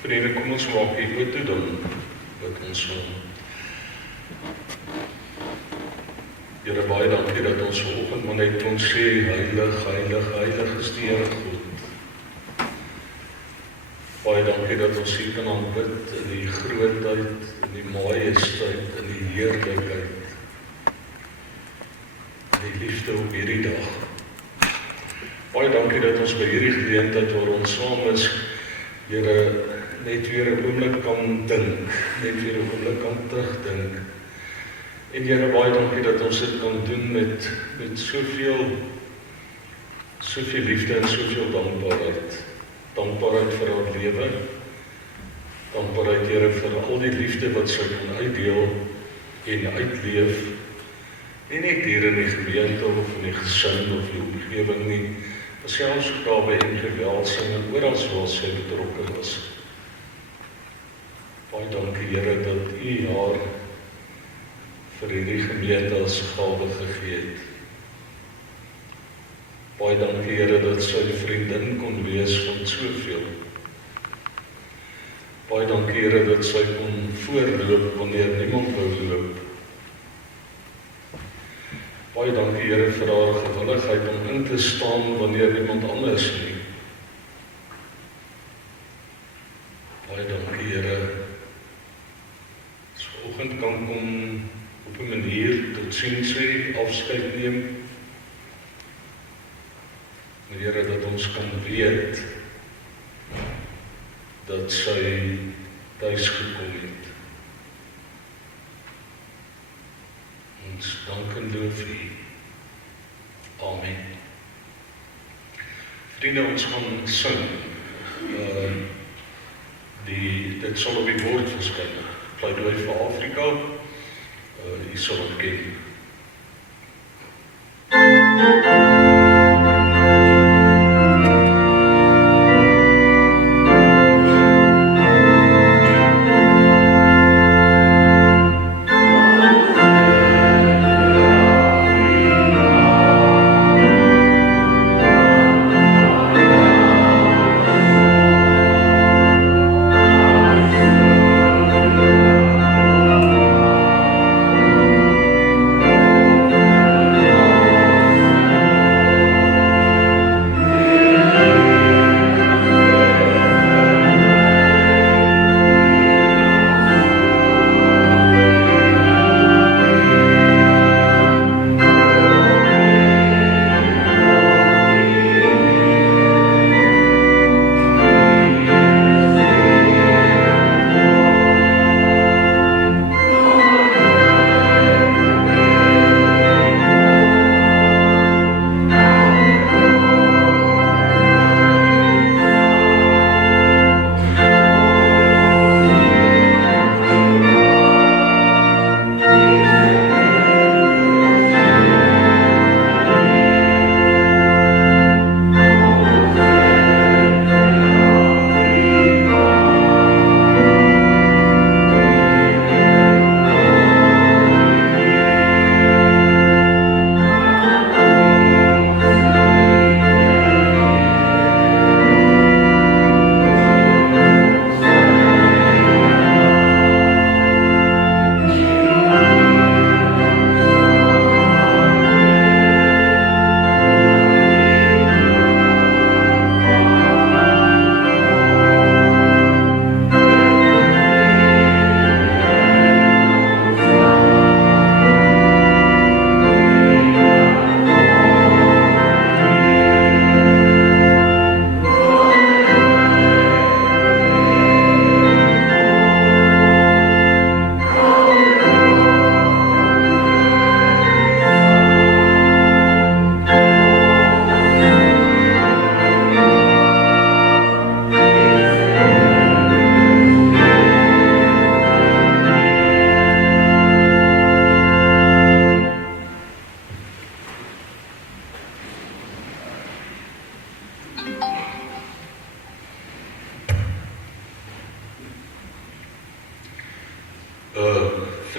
Vriende, kom ons maak die oor toe dan, wat ons Here, baie dankie dat ons vanoggend maar net ons sê, heilig, heilig, heilig is die Here God. Baie dankie dat ons hier kan aanbid in die grootheid, in die majesteit, in die heerlikheid, in die liefde op hierdie dag. Baie dankie dat ons by hierdie geleentheid waar ons saam is, Here, net weer 'n oomblik kan dink, net weer 'n oomblik kan terugdink. En Here, baie dankie dat ons dit kan doen met soveel liefde en soveel dankbaarheid. Dankbaarheid vir haar lewe. Dankbaarheid, Here, vir al die liefde wat sy kan uitdeel en uitleef. Nie net hier in die gemeente of in die gesin of die omgewing nie, maar selfs daar by NG Welsing en oral waar sy betrokke was. Baie dankie, Here, dat U haar vir hierdie gemeente as gawe gegee het. Baie dankie, Here, dat sy vriendin kon wees van soveel. Baie dankie, Here, dat sy kon voorloop wanneer niemand wou loop. Baie dankie, Here, vir haar gewilligheid om in te staan wanneer niemand anders nie. Baie dankie, Here, vanoggend kan kom op 'n manier tot siens sê, afskeid neem. Here, dat ons kan weet dat sy tuis gekom het. Ons dank en loof U. Amen. Vriende, ons gaan sing. Dit sal op die woord verskyn. Pleidooi vir Afrika. U sal het ken.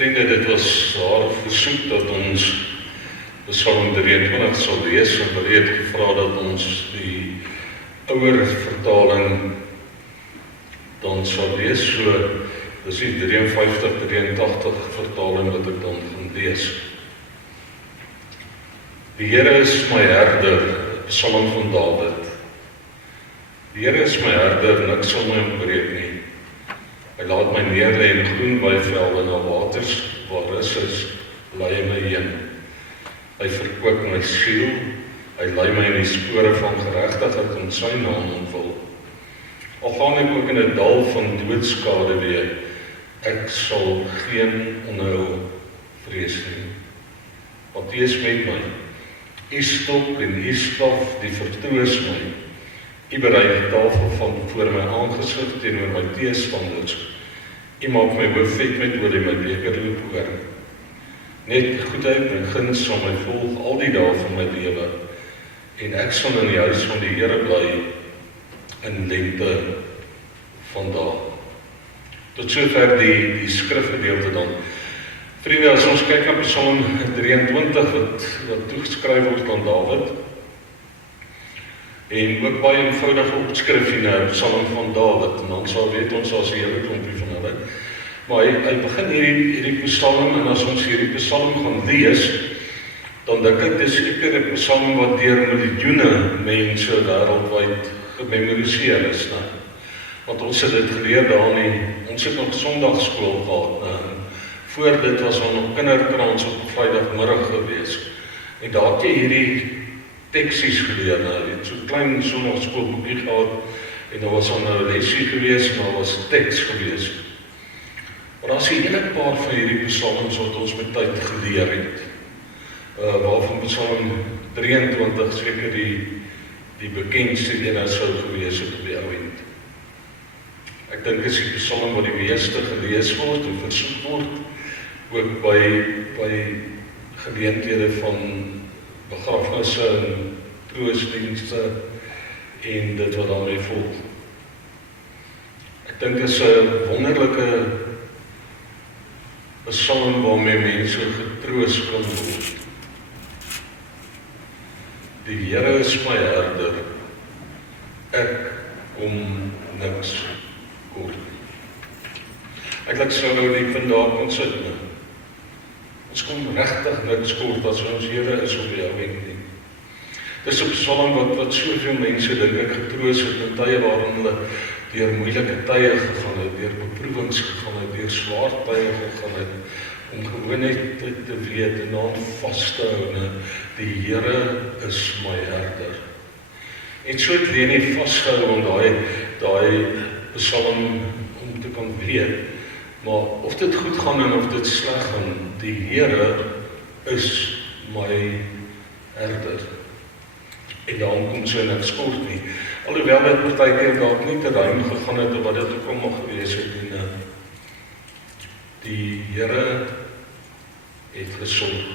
Vriende, dit was haar versoek dat ons Psalm 23 sal lees, en hulle het gevra dat ons die ouer vertaling dan sal lees, so dis die 53-83 vertaling wat ek dan gaan lees. Die Here is my herder, Psalm van Dawid. Die Here is my herder, niks sal my ontbreek nie. Hy laat my neerlê in groen weivelde, na waters waar rus is, lei hy my heen. Hy verkoop my siel, hy lei my in die spore van geregtigheid om sy naam omvul. Al gaan ek ook in 'n dal van doodskade weer, ek sal geen onheil vrees nie. Want U is met my. U stok en U staf, die vertroos my. U berei die tafel van voor my aangesig teenoor my teestanders. U maak my hoof vet met olie, my beker loop oor. Net goedheid en guns sal my volg al die dae van my lewe, en ek sal in die huis van die Here bly in lengte van dae. Tot sover die skrifgedeelte dan. Vriende, as ons kyk na Psalm 23 wat toegeskryf word aan Dawid, en ook baie eenvoudige opskrif in 'n Psalm van Dawid, en dan sal weet ons as 'n hele klompie van hulle. Maar hy begin hierdie Psalm, en as ons hierdie Psalm gaan lees, dan dink ek dis seker 'n Psalm wat deur miljoene mense wêreldwyd gememoriseer is, né? Want ons het dit geleer ons het nog Sondagskool gehad, né? Voor dit was ons nog kinderkrans op Vrydagmiddag gewees. En daar het jy hierdie teksies geleer, jy het so 'n klein Sondagskoolboekie gehad, en daar was dan 'n lesie gewees, en daar was teks gewees. Maar as jy 'n paar van hierdie psalms wat ons met tyd geleer het, waarvan Psalm 23 seker die bekendste een sou gewees het op die ou end. Ek dink is die psalm wat die meeste gelees word en versoek word, ook by geleenthede van begrafnisse en troostdienste en dit wat daarmee volg. Ek dink dit is 'n wonderlike psalm waarmee mense getroos kan word. Die Here is my herder, ek kom niks kort nie. Ek sou nou die punt daar kon sit. Ons kom regtig niks kort as ons Here is op die ou end nie. Dis 'n psalm wat soveel mense dink ek getroos het in tye waarin hulle deur moeilike tye gegaan het, deur beproewings gegaan het, deur swaar tye gegaan het, om gewoon net te weet en aan vas te hou, die Here is my herder. En so het jy nie vasgehou om daai psalm om te kan weet, maar of dit goed gaan en of dit sleg gaan, die Here is my herder. En daarom kom so niks kort nie. Alhoewel dit partykeer dalk nie te ruim gegaan het of wat dit ook al mag gewees het nie. Die Here het gesorg.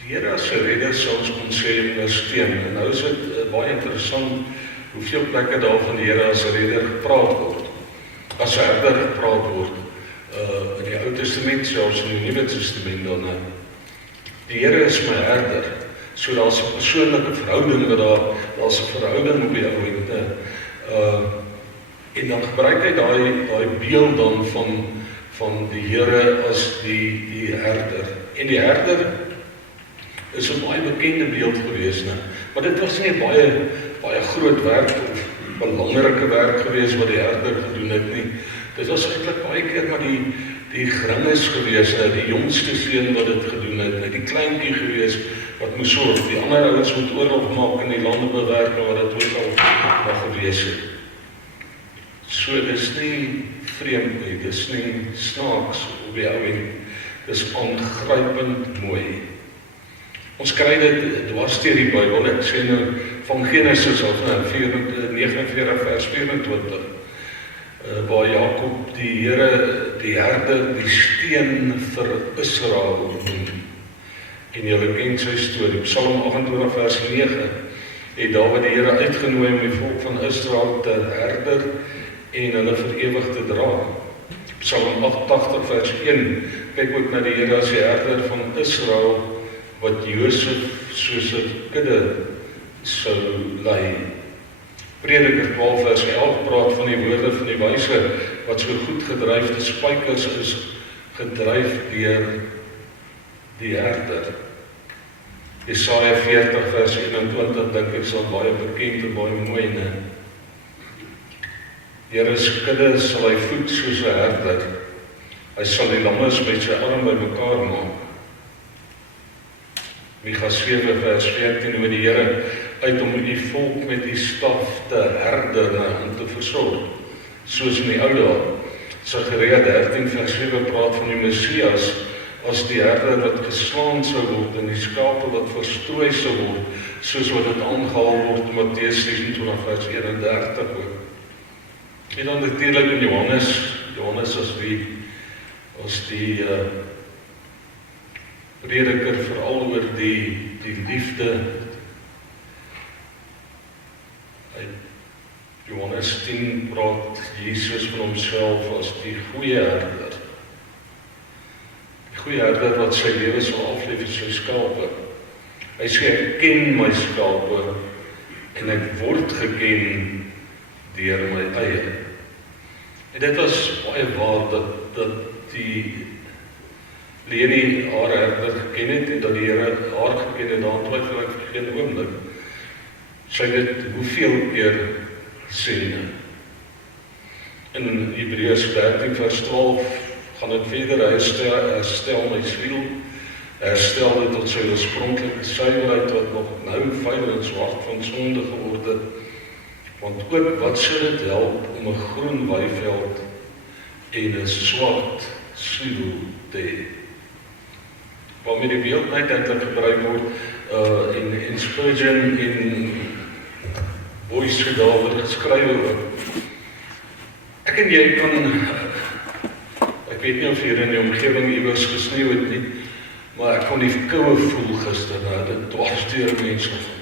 Die Here as 'n redder sou ons kon sê ondersteun. En nou is dit baie interessant hoeveel plekke daar van die Here as 'n redder gepraat word. As 'n herder gepraat word. In die Ou Testament, selfs in die Nuwe Testament dan. Die Here is my herder. So daar's 'n persoonlike verhouding wat daar's 'n verhouding op die ou end. En dan gebruik hy daai beeld dan van die Here as die herder. En die herder is 'n baie bekende beeld gewees, maar dit was nie baie groot werk of belangrike werk gewees wat die herder gedoen het nie. Dit was eintlik baie keer maar die gringes gewees, die jongste seun wat dit gedoen het, die kleintjie gewees wat moes sorg, die ander ouens moet oorlog maak en die lande bewerk wat dit ook al gewees het. So dis nie vreemd nie, dis nie snaaks op die ou end, dis aangrypend mooi. Ons kry dit dwars deur die Bybel, ek sê nou van Genesis af 49 vers 24, waar Jakob die Here, die herder, die steen vir Israel noem. En julle ken sy storie, Psalm 28 vers 9, het Dawid die Here uitgenooi om die volk van Israel te herder en hulle vir ewig te dra. Psalm 88 vers 1 kyk ook na die Here as die herder van Israel wat Josef soos 'n kudde sou lei. Prediker 12 vers 11 praat van die woorde van die wyse wat so goed gedryfde spykers is gedryf deur die herder. Jesaja 40 vers 21 dink ek sal baie bekend en baie mooi, né? Here se kudde sal hy voed soos 'n herder. Hy sal die lammes met sy arm bymekaar maak. Mikha 7 vers 14 hoe die Here uit om die volk met die staf te herder en te versorg, soos in die ou dae. Sagaria 13 vers 7 praat van die Messias as die herder wat geslaan sou word en die skape wat verstrooi sou word, soos wat dit aangehaal word in Matteus 26 vers 31 ook. En dan natuurlik in Johannes as die prediker veral oor die liefde. Johannes 10 praat Jesus van homself as die goeie herder. Die goeie herder wat sy lewe sal aflê vir sy skape. Hy sê ek ken my skape en ek word geken deur my eie. En dit was baie waar dat die Leni haar herder geken het en dat die Here haar geken het, daar twyfel ek vir geen oomblik. Sy het hoeveel keer sê. In Hebreërs 13 vers 12 gaan dit verder, herstel my siel, herstel dit tot sy oorspronklike suiwerheid wat nog nou vuil en swart van sonde geword het. Want ook wat sou dit help om 'n groen weiveld en 'n swart siel te hê? Waarmee die beeld net eintlik gebruik word in Spurgeon en Boyce gedaal geskryf word. Ek en jy kan, ek weet nie of hier in die omgewing iewers gesneeu het nie, maar ek kon die koue voel gister, dit dwars deur mense gevoel.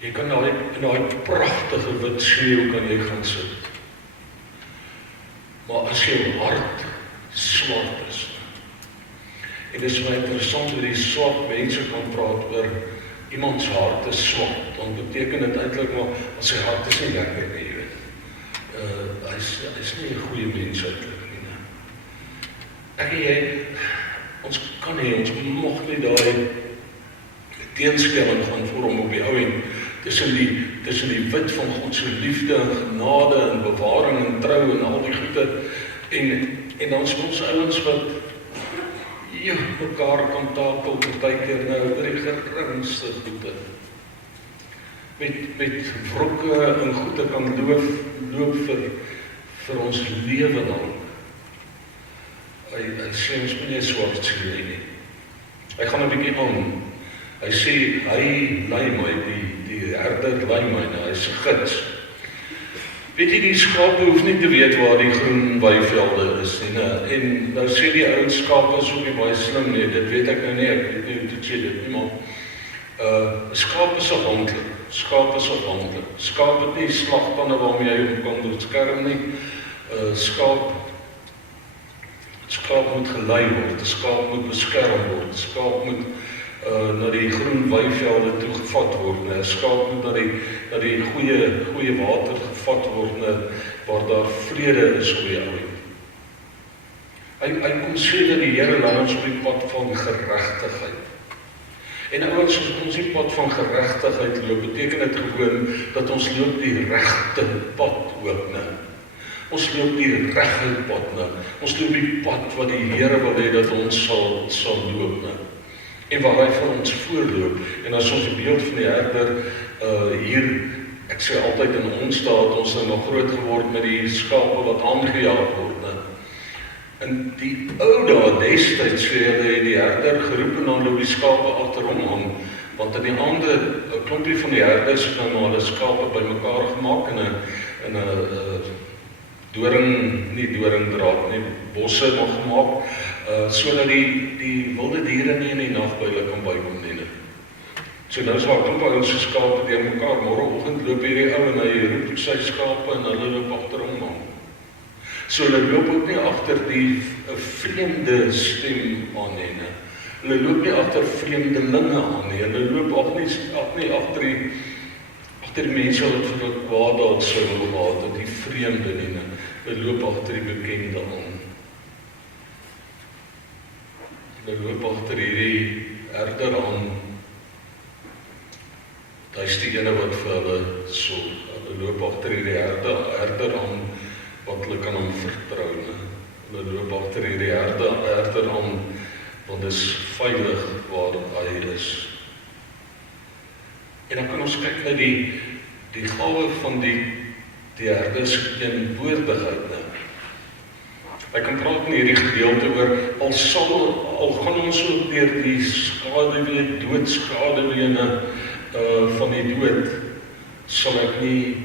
Jy kan in daai pragtige wit sneeu kan jy gaan sit. Maar as jou hart swart is, en dit is my interessant hoe die swart mense kan praat oor iemand se hart is swart, dan beteken dit eintlik maar as sy hart is nie lekker nie, jy weet. Hy is nie 'n goeie mens eintlik nie. Ek en jy, ons kan nie, ons mag nie daai teenstelling gaan vorm op die ou en tussen die wit van God se liefde en genade en bewaring en trou en al die goede en dan is ons ouens wat mekaar kan takel partykeer nou oor die geringste goede. Met wrokke en goede kan loop vir ons lewe lang. Hy sê ons moet nie swart siel hê nie. Hy gaan 'n bietjie aan. Hy sê hy lei my, die herder lei my, hy is 'n gids. Weet jy, die skape hoef nie te weet waar die groen weivelde is nie, en nou sê die ou skape is ook nie baie slim nie, dit weet ek nou nie, ek weet nie hoe dit sê dit nie, maar skaap is afhanklik, skaap het nie slagtande waarmee jy hom kan beskerm nie, skaap moet gelei word, skaap moet beskerm word, skaap moet na die groen weivelde toe gevat word, skaap moet na die goeie water gevat word, waar daar vrede is op die ou. Hy kom sê dat die Here lei ons op die pad van geregtigheid. En ouens, as ons die pad van geregtigheid loop, beteken dit gewoon dat ons loop die regte pad ook, Ons loop die regte pad, Ons loop die pad wat die Here wil hê dat ons sal loop, En waar hy vir ons voorloop. En as ons die beeld van die herder hier, ek sê altyd in ons staat, ons nou nog groot geword met die skape wat aangejaag word, In die ou dae destyds het die herder geroep en dan loop die skape agterom aan, want in die aande 'n klompie van die herders het nou hulle skape bymekaar gemaak en 'n doringdraad, bosse nog gemaak, sodat die wilde diere nie in die nag by hulle kan bykom nie. So nou is daar 'n klomp ouens se skape die mekaar, môreoggend loop hierdie ou en hy roep sy skape en hulle loop agter hom aan. So hulle loop ook nie agter die vreemde stem aan nie. Hulle loop nie agter vreemdelinge aan nie. Hulle loop ook nie agter die mense wat vir hulle kwaad dalk sou wil gehad, die vreemde nie. Hulle loop agter die bekende aan. Hulle loop agter hierdie herder aan. Hy is die ene wat vir hulle sorg. Hulle loop agter hierdie herder aan wat hulle kan hom vertrou. Hulle loop agter hierdie herder aan want dit is veilig waar hy is. En dan kan ons kyk na die gawe van die herders teenwoordigheid. Ek kan praat in hierdie gedeelte oor al gaan ons ook deur die skaduwee, doodskaduwee van die dood, sal ek nie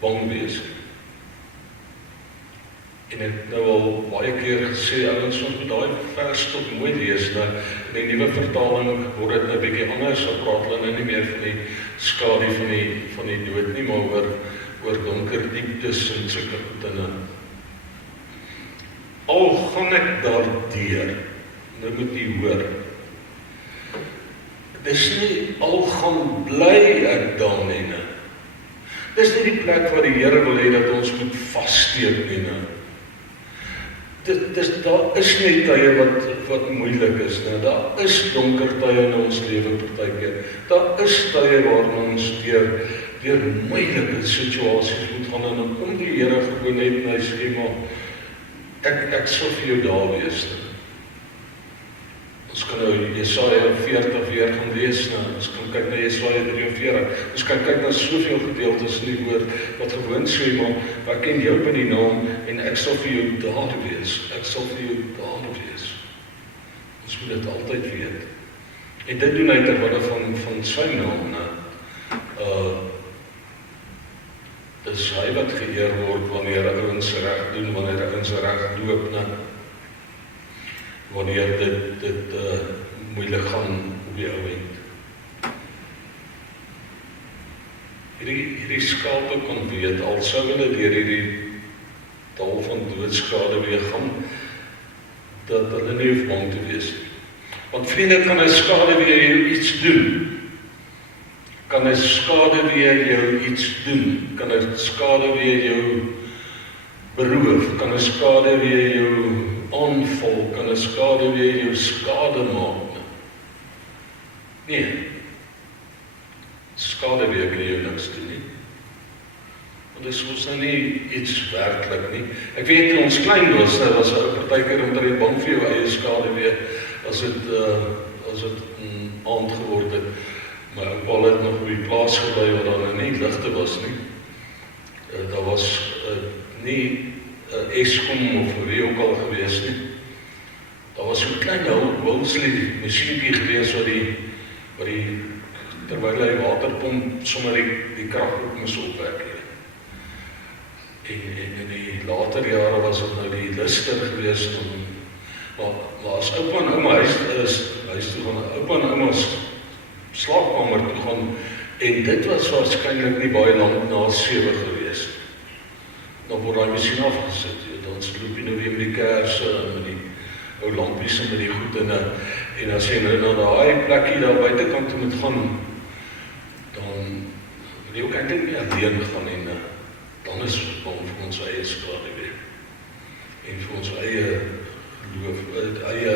bang wees. En ek nou al baie keer gesê, ouens moet daai vers tot mooi lees, in die nuwe vertaling word dit 'n bietjie anders, so praat hulle nou nie meer van die skadu van die dood nie, maar oor donker dieptes en sulke dinge. Al gaan ek daardeur, nou moet jy hoor, dis nie al gaan bly ek daar nie. Dis nie die plek waar die Here wil hê dat ons moet vassteek nie. Daar is nie tye wat moeilik is, daar is donker tye in ons lewe partykeer. Daar is tye waar ons deur moeilike situasies moet gaan en om die Here gewoon net en hy sê maar ek sal vir jou daar wees. Ons kan nou Jesaja 40 weer gaan lees, ons kan kyk na Jesaja 43, ons kan kyk na soveel gedeeltes in die woord, wat gewoon sê, maar ek ken jou by die naam, en ek sal vir jou daar wees, ek sal vir jou daar wees. Ons moet dit altyd weet. En dit doen hy terwyl van sy naam, dis hy wat geëer word, wanneer ouens reg doen, wanneer ouens reg loop, wanneer dit moeilik gaan op die ou end. Hierdie skape kon weet, al sou hulle deur hierdie dal van doodskaduwee gaan, dat hulle nie hoef bang te wees. Want vriende, kan 'n skaduwee jou iets doen? Kan 'n skaduwee jou iets doen? Kan 'n skaduwee jou beroof? Kan 'n skaduwee jou aanval, kan 'n skaduwee jou skade maak? Nee. Skaduwee kan jou niks doen nie. Want dit is ons nou nie iets werklik nie. Ek weet toe ons klein was, was 'n partykeer omtrent bang vir jou eie skaduwee as dit aand geword het. Maar Paul het nog op die plaas gebly waar daar nie ligte was nie. Daar was nie Eskom of wie ook al gewees nie. Daar was so 'n klein Wolseley masjienkie gewees wat die terwyl hy waterpomp sommer die krag op moes opwek. En in die later jare was dit nou die Lister gewees, maar as oupa en ouma huis toe gaan, oupa en ouma's slaapkamer toe gaan, en dit was waarskynlik nie baie lank na 7 gewees. Dan word daai masjien afgesit, dan loop jy nou weer met die kersse en met die ou lampies en met die goed en as jy nou na daai plekkie daar buitekant toe moet gaan, dan wil jy ook eintlik nie alleen gaan en dan is ons bang vir ons eie skaduwee en vir ons eie geloof, eie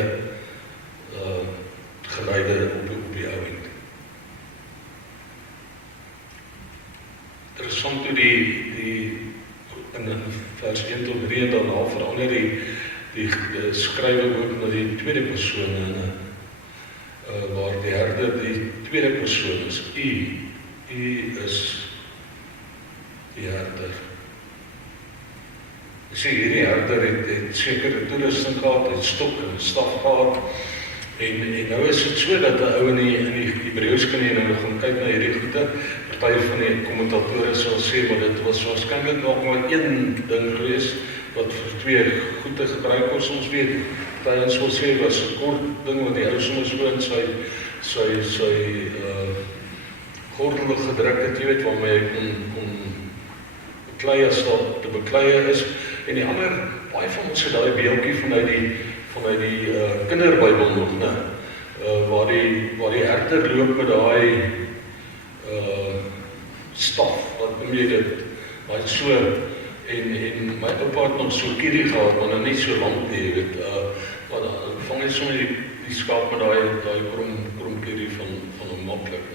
geleide op die ou end. Interessant hoe in vers 1 tot 3 daarna verander die skrywe ook na die tweede persoon, waar die herder die tweede persoon is. U is die herder. Ek sê hierdie herder het sekere toerusting gehad, het stok en staf gehad, en nou is dit so dat 'n ou in die Hebreëus kan jy nou gaan kyk na hierdie goede. Party van die kommentatore sal sê, maar dit was waarskynlik nog maar een ding gewees wat vir 2 goede gebruik word. Ons weet, party sal sê was 'n kort ding wat die ou soms so in sy gordel gedruk het, jy weet, waarmee jy kon beklei as daar te beklei is. En die ander, baie van ons het daai beeldjie vanuit die kinderbybel nog, né? Waar die herder loop met daai staf, wat noem jy dit? Maar so, en my oupa het nog so kierie gehad, maar nou nie so lank nie, jy weet, maar dan vang jy sommer die skaap met daai krom kierie van hom maklik.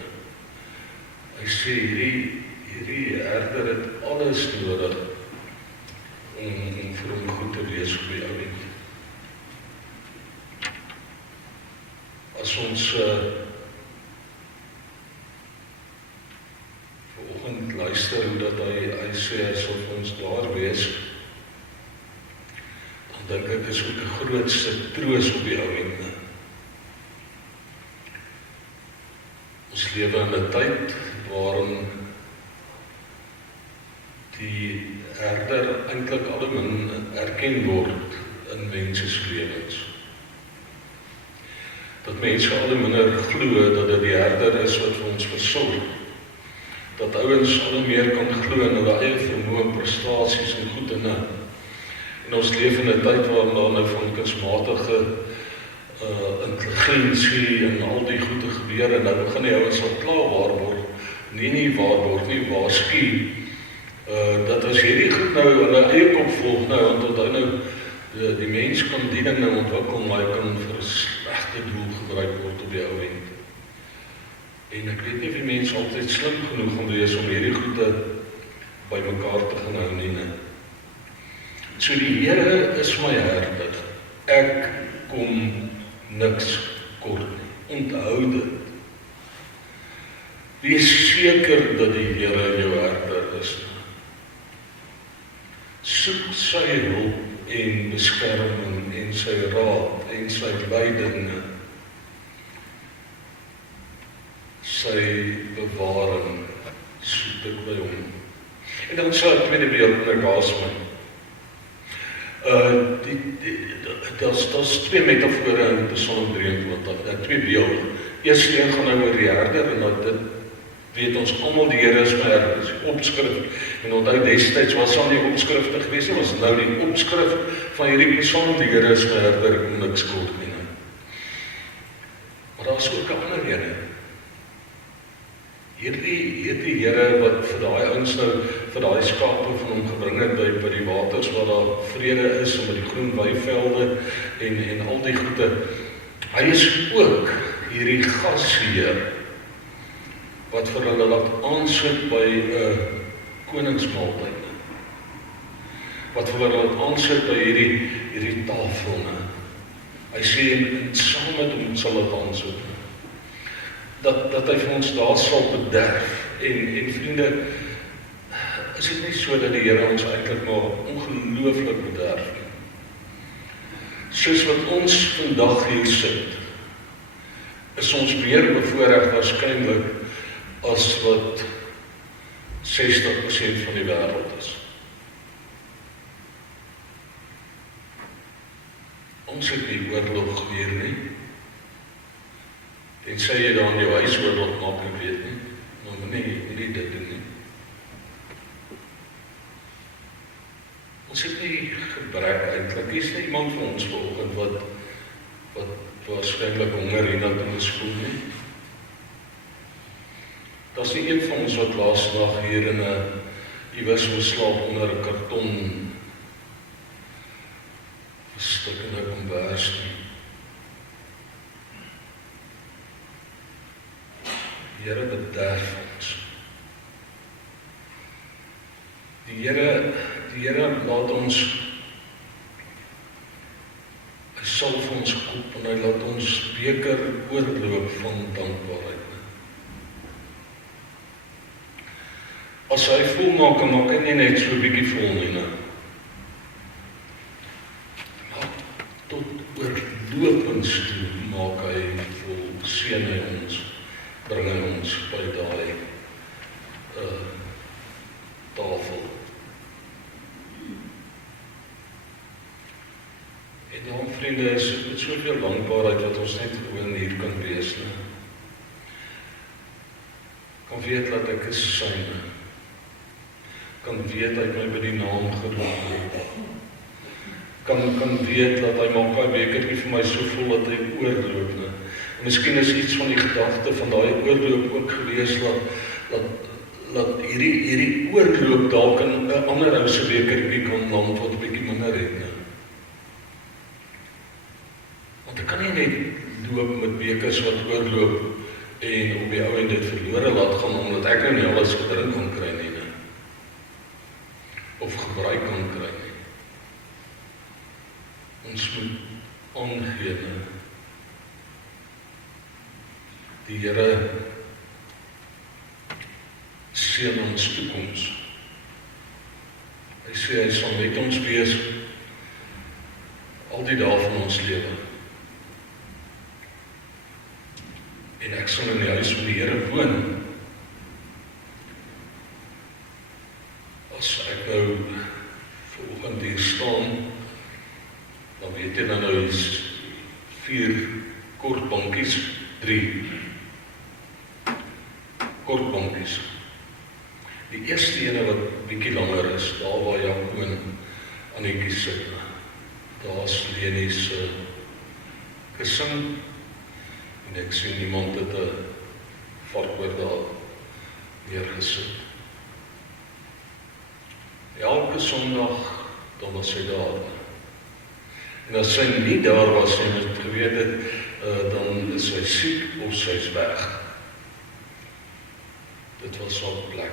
Hy sê, hierdie herder het alles nodig om vir hom goed te wees op die ou end. As ons vanoggend luister hoe dat hy sê, hy sal vir ons daar wees, dan dink ek is ook die grootste troos op die ou end. Ons lewe in 'n tyd waarin die herder eintlik almin erken word in mense se lewens. Dat mense al minder glo dat dit die herder is wat vir ons versorg. Dat ouens al meer kan glo in hulle eie vermoë, prestasies en goed en ons leef in 'n tyd waar daar nou van kunsmatige intelligensie en al die goede gebeur en nou begin die ouens al klaar waarborg, nie waarborg nie, waarsku dat as hierdie goed nou in hulle eie kop volg nou, want onthou nou die mens kan die ding nou ontwikkel, maar hy kan vir 'n slegte doel gebruik word op die ou end. En ek weet nie of die mens altyd slim genoeg gaan wees om hierdie goede by mekaar te gaan hou nie. So die Here is my herder. Ek kom niks kort nie. Onthou dit. Wees seker dat die Here jou herder is. Soek sy hulp en beskerming en sy raad en sy leiding, sy bewaring, soek dit by hom. En dan sê ek tweede beeld in Gasman. Daar's twee metafore in Psalm 23, twee beelde. Eerste een gaan nou oor die herder, en dat dit weet ons almal die Here is my herder, is die opskrif. En onthou destyds was al die opskrifte gewees, was nou die opskrif van hierdie Psalm, die Here is my herder, ek kom niks kort nie. Maar daar is ook 'n ander Here. Hierdie Here wat vir daai ouens nou, vir daai skape van hom gebring het by die waters waar daar vrede is, en met die groen weivelde en al die goede. Hy is ook hierdie gasheer wat vir hulle laat aansit by 'n koningsmaaltyd. Wat vir hulle laat aansit by hierdie tafel. Hy sê en saam met hom sal dit aansit. Dat hy vir ons daar sal bederf. En vriende, is dit nie so dat die Here ons eintlik maar ongelooflik bederf nie? Soos wat ons vandag hier sit, is ons meer bevoorreg waarskynlik as wat 60% van die wêreld is. Ons het nie oorlog weer nie. En sê jy dan jou huis oorlog maak, ek weet nie, maar nie dit doen nie. Ons het nie gebrek eintlik, is nie iemand van ons vanoggend wat waarskynlik honger hiernatoe moet spoel nie. Daar's nie een van ons wat laasdag hier in 'n iewers moet slaap onder 'n karton verstikkende kombers nie. Die Here bederf ons. Die Here laat ons, hy sal vir ons kop en hy laat ons beker oorloop van dankbaarheid. As hy vol maak, en maak hy nie net so 'n bietjie vol nie, maar tot oorlopends toe maak hy vol, seën hy ons, bring hy ons by daai tafel. En dan, vriende, is met soveel dankbaarheid wat ons net gewoon hier kan wees. kan weet dat ek is syne, kan weet hy het my by die naam geroep het, kan weet dat hy maak my bekertjie vir my so vol dat hy oorloop. En miskien is iets van die gedagte van daai oorloop ook gewees dat hierdie oorloop dalk in 'n ander ou se bekertjie kan land wat 'n bietjie minder het. Want ek kan nie net loop met bekers wat oorloop en op die ou en dit verlore laat gaan omdat ek nou nie alles gedrink kan kry nie. Of gebruik kan kry nie. Ons moet aangee. Die Here seën ons toekoms. Hy sê hy sal met ons wees al die dae van ons lewe. En ek sal in die huis van die Here woon. As ek nou vanoggend hier staan, dan weet jy nou is 4 kort bankies, 3 kort bankies. Die eerste ene wat bietjie langer is, daar waar Jakoon Annetjie sit. Daar's Leni se gesin en ek sien iemand het 'n varkwoord daar neergesit. Elke Sondag dan was sy daar. En as sy nie daar was en het geweet het, dan is sy siek of sy's weg. Dit was haar plek.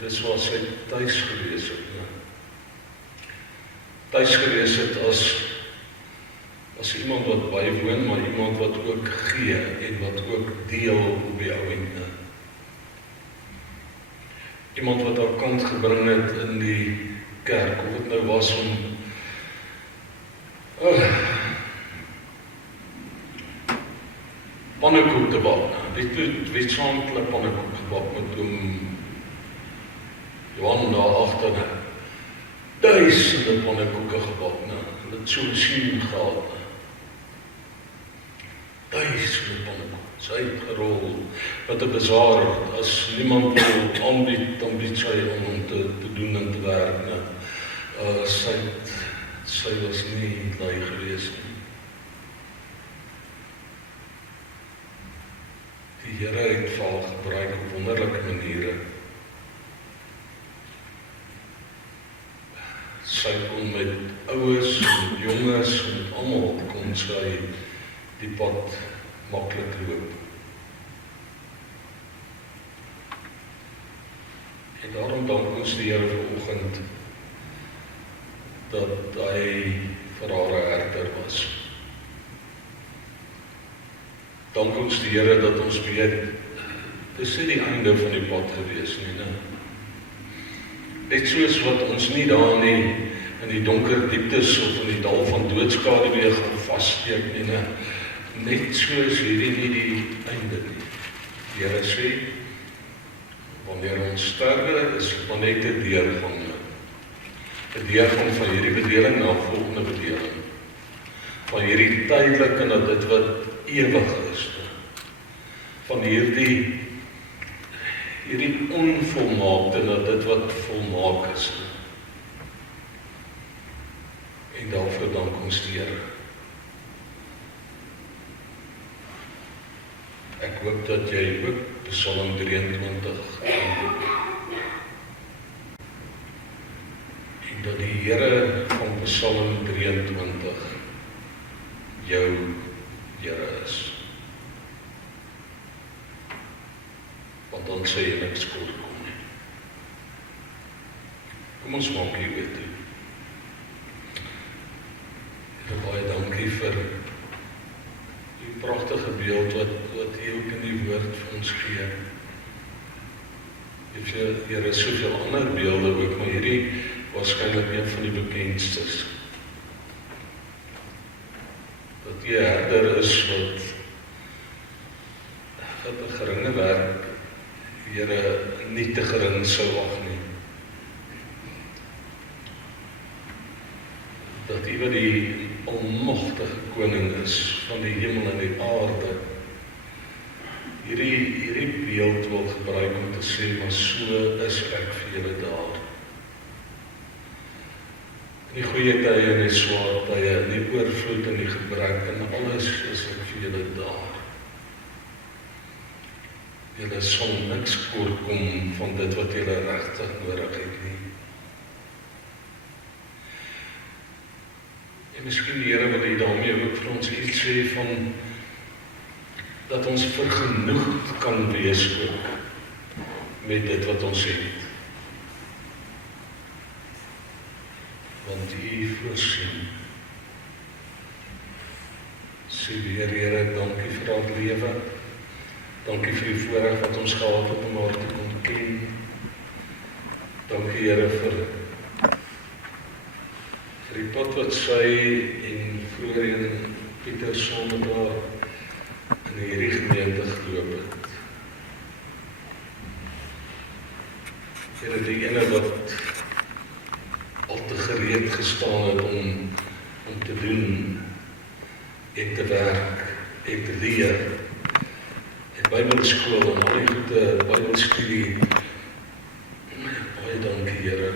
Dis waar sy tuis gewees het. Tuis gewees het as iemand wat bywoon, maar iemand wat ook gee en wat ook deel op die ou ende. Iemand wat haar kant gebring het in die kerk, of dit nou was om pannekoek te bak. Weet saam hulle pannekoek gebak met Johan daar agter. Duisende pannekoeke gebak. Hulle het so 'n sien gehad. Duisende pannekoek. Sy het gerol met 'n bazaar. As niemand wil aanbied, dan bied sy om te doen en te werk. Sy was nie lui gewees nie. Die Here het vir haar gebruik op wonderlike maniere. Sy kon met ouers en jonges en met almal kon sy die pad maklik loop. En daarom dank ons die Here vanoggend dat hy vir haar 'n herder was. Dank ons die Here dat ons weet, dis nie die einde van die pad gewees nie. Net soos wat ons nie daar nie in die donker dieptes of in die dal van doodskaduwee gaan vassteek nie. Net soos hierdie nie die einde nie. Die Here sê, wanneer ons sterwe, is dit maar net 'n deurgang. 'n Deurgang van hierdie bedeling na volgende bedeling. Van hierdie tydelike na dit wat ewig is. Van hierdie onvolmaakte na dit wat volmaak is. En daarvoor dank ons die Here. Ek hoop dat jy ook Psalm 23 en dat die Here van Psalm 23 jou Here is. Want dan sê jy niks kort kom nie. Kom ons maak hier weer toe. Baie dankie vir die pragtige beeld wat jy ook in die woord vir ons gee. Hier is soveel ander beelde ook, maar hierdie waarskynlik een van die bekendstes. Dat jy 'n herder is wat 'n geringe werk, Here, nie te gering sou ag nie. Dat jy wat die almagtige koning is van die hemel en die aarde. Hierdie beeld wil gebruik om te sê, maar so is ek vir julle daar. In die goeie tye en die swaar tye, in die oorvloed en die gebrek, en alles is ek vir julle daar. Julle sal niks voorkom van dit wat julle regtig nodig het nie. En miskien die Here wil hier daarmee ook vir ons iets sê van dat ons vergenoegd kan wees ook met dit wat ons het. Want U voorsien. Sê weer, Here, dankie vir haar lewe. Dankie vir die voorreg wat ons gehad het om haar te kon ken. Dankie, Here, vir die pad wat sy en Florian Pieter saam met haar in hierdie gemeente geloop het. Here, die ene wat al te gereed gestaan het om te doen en te werk en te leer en Bybelskool en al die goede Bybelstudie. Baie dankie, Here,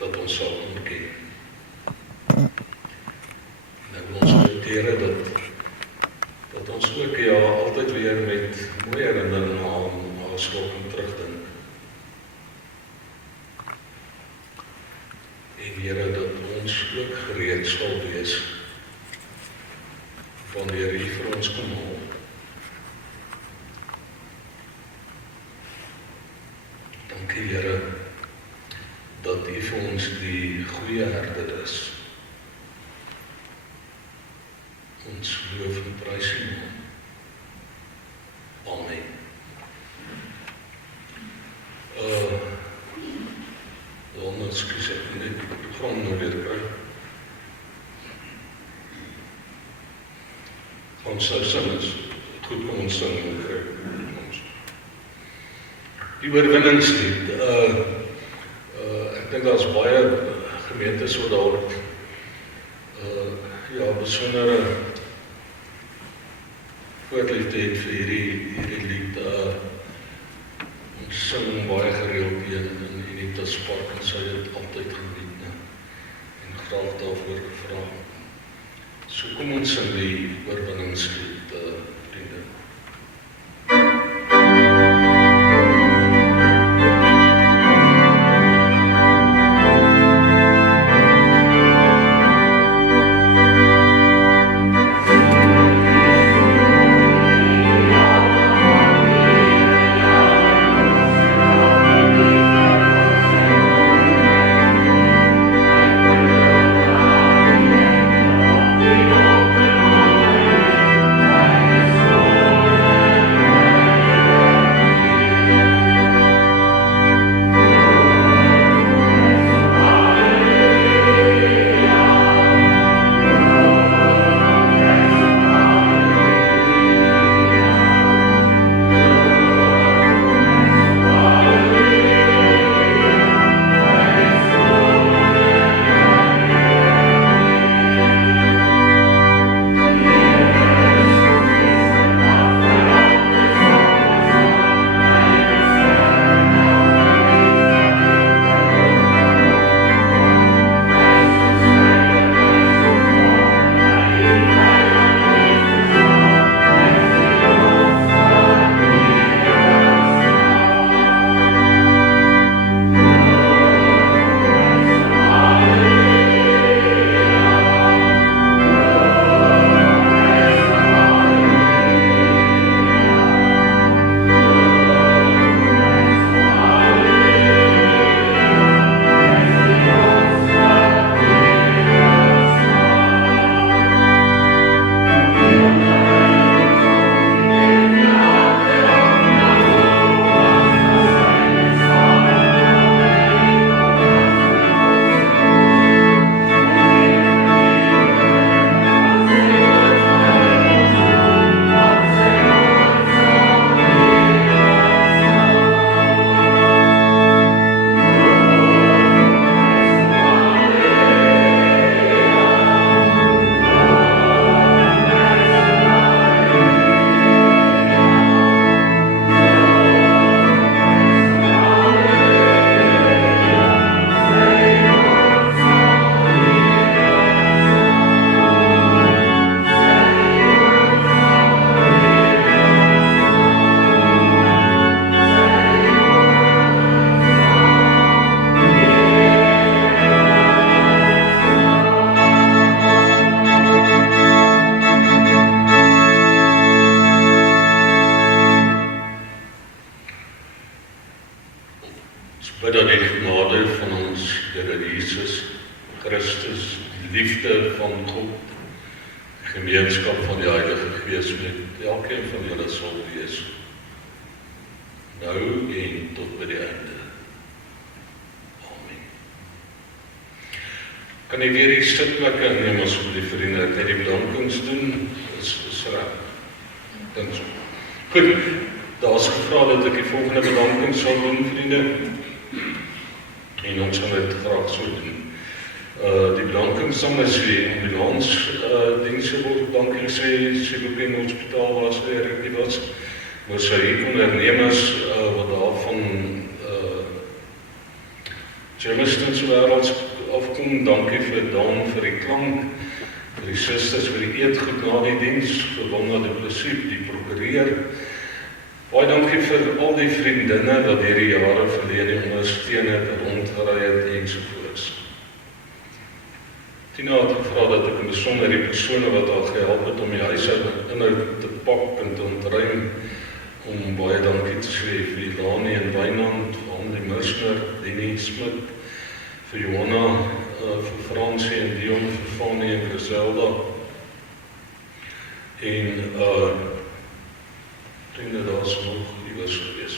dat ons sal ontken. En ek wil ons bid, Here, dat ons ook altyd weer met mooi herinnering aan haar skop en terugdink. En Here, dat ons ook gereed sal wees wanneer U vir ons kom haal. Dankie, Here, dat U vir ons die goeie herder is. Ons loof en prys U naam. Amen. Dan ekskuus ek net die program nou weer kry. Ons sou sing is goed, kom ons sing en ons. Die oorwinningslied. Ek dink daar's baie gemeentes wat dalk besondere voorliefde het vir hierdie lied. Ons sing baie gereeld in Unitas Park en sy het altyd geniet en graag daarvoor gevra. So kom ons sing die oorwinningslied, vriende. Oh, die liefde van God, die gemeenskap van die Heilige Gees met elkeen van julle sal wees, nou en tot by die einde. Amen. Kan jy weer die sitplekke inneem as op die vriende, ek die bedankings doen, is reg. Dink so. Goed, daar is gevra dat ek die volgende bedanking sal doen, vriende, en ons gaan dit graag so doen. Die bedanking saam is die ambulansdienste word dankie gesê, Sebokeng Hospitaal waar sy Rikkie was, maar sy ondernemers wat daar van Germiston's wêreld afkom, dankie vir Dan vir die klank, vir die susters vir die eetgoed na die diens, vir Wanda de Plessier, die prokureur. Baie dankie vir al die vriendinne wat hierdie jare verlede ondersteun het, rondgery het ensovoorts. Tina het gevra dat ek in besonder die persone wat haar gehelp het om die huishoudinhoud te pak en te ontruim, om baie dankie te sê vir Lani en Wynand, vir Andy Mursner, Denny Smit, vir Johanna, vir Fransie en Dion, vir Fanny en Griselda. En vriende, daar is nog iewers gewees.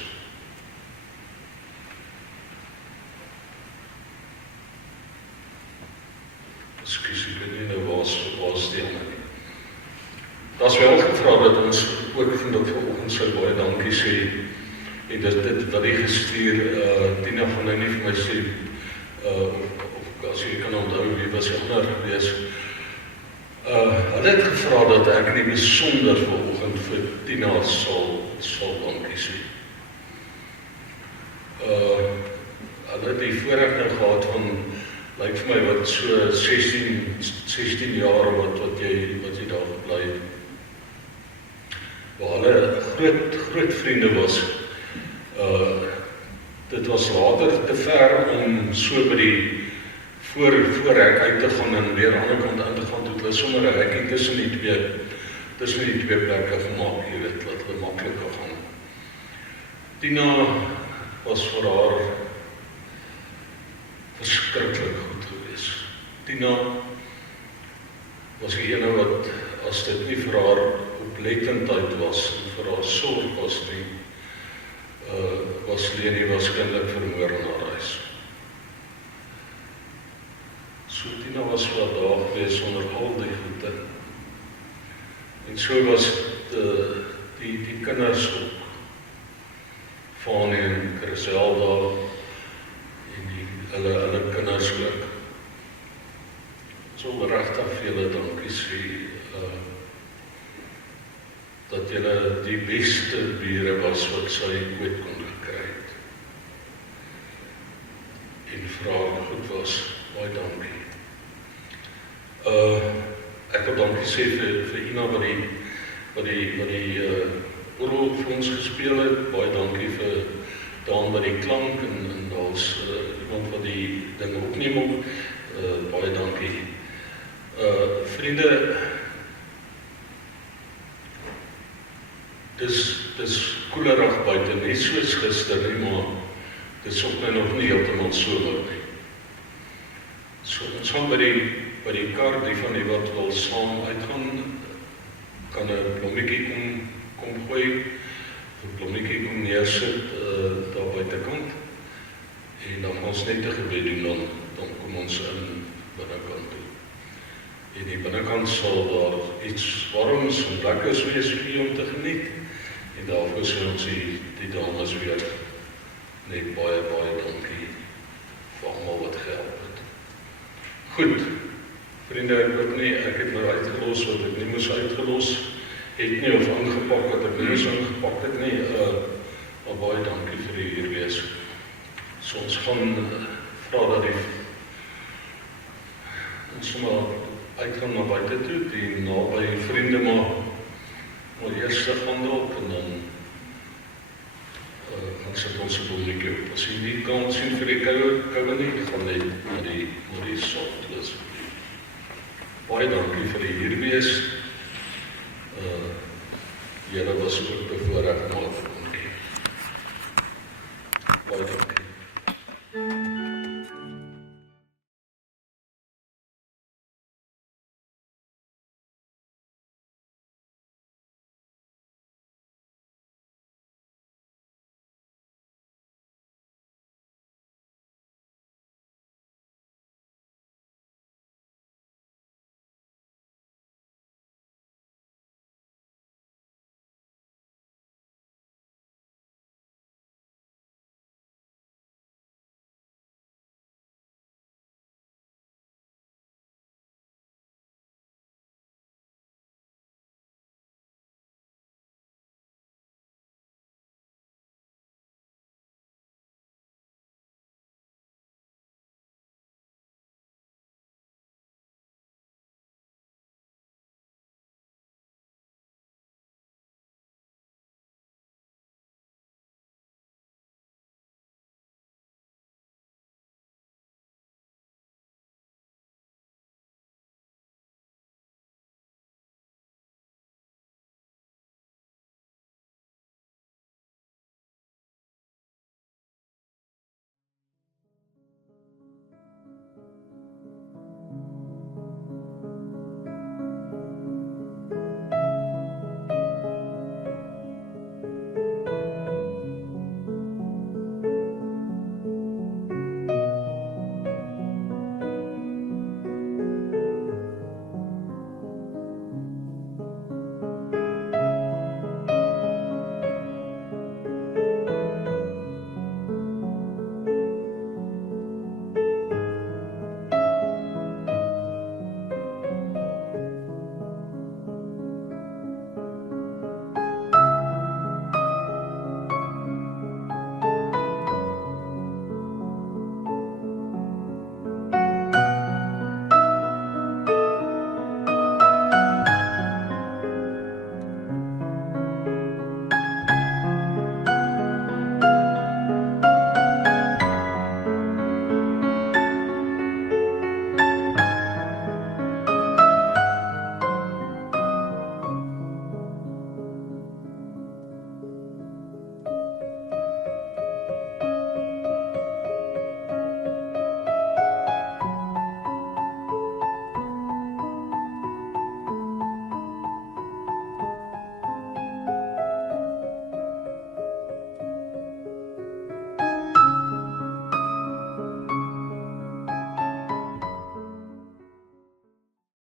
Ekskuus, ek weet nie nou waar is die ander. Daar is wel gevra dat ons ook vandag vanoggend sou baie dankie sê, en dit wat die gestuur, Tina gaan nou nie vir my sê, of as jy kan onthou wie was die ander wees, hulle het gevra dat ek in die besonder vanoggend vir Tina sal dankie sê. Hulle het die voorreg nou gehad van, lyk vir my wat so 16 jaar wat jy daar gebly het. Waar hulle groot vriende was. Dit was later te ver om so by die voorhek uit te gaan en weer aan die ander kant in te gaan, toe hulle sommer 'n hekkie tussen die twee plekke gemaak, jy weet, dat hulle makliker gaan. Tina was vir haar verskriklik goed gewees. Tina was die ene wat, as dit nie vir haar oplettendheid was, en vir haar sorg was nie, was Leni waarskynlik vermoor in haar huis. So Tina was wat daar gewees onder al die goede. En so was die kinders ook, Fanny en Griselda, en hulle kinders ook. So regtig vele dankie sê, dat julle die beste bure was wat sy ooit kon gekry het. En vir haar goed was, baie dankie. Ek wil dankie sê vir Ina wat die oorlog vir ons gespeel het, baie dankie vir Daan wat die klank, en daar's iemand wat die ding opneem ook, baie dankie. Vriende, dis koelerig buite, nie soos gister nie, maar dis ook nou nog nie heeltemal so oud nie. So, ons gaan by die kar, die van die wat wil saam uitgaan, kan 'n blommetjie kom gooi, 'n blommetjie kom neersit daar buitekant, en dan gaan ons net 'n gebed doen, dan kom ons in binnekant toe. En die binnekant sal daar iets warms en lekkers wees vir om te geniet, en daarvoor sê ons die dames weer net baie dankie vir almal wat gehelp het. Goed, vriende, ek het nou uitgelos wat ek nie moes uitgelos het nie, of aangepak wat ek nie moes aangepak het nie, maar baie dankie vir die hier wees. So ons gaan vra dat ons maar uitgaan na buite toe, die naby vriende maar eers gaan op, en dan gaan sit ons 'n blommetjie op. As jy nie kan sien vir die koue nie, gaan net na die soft. Baie dankie vir die hier wees.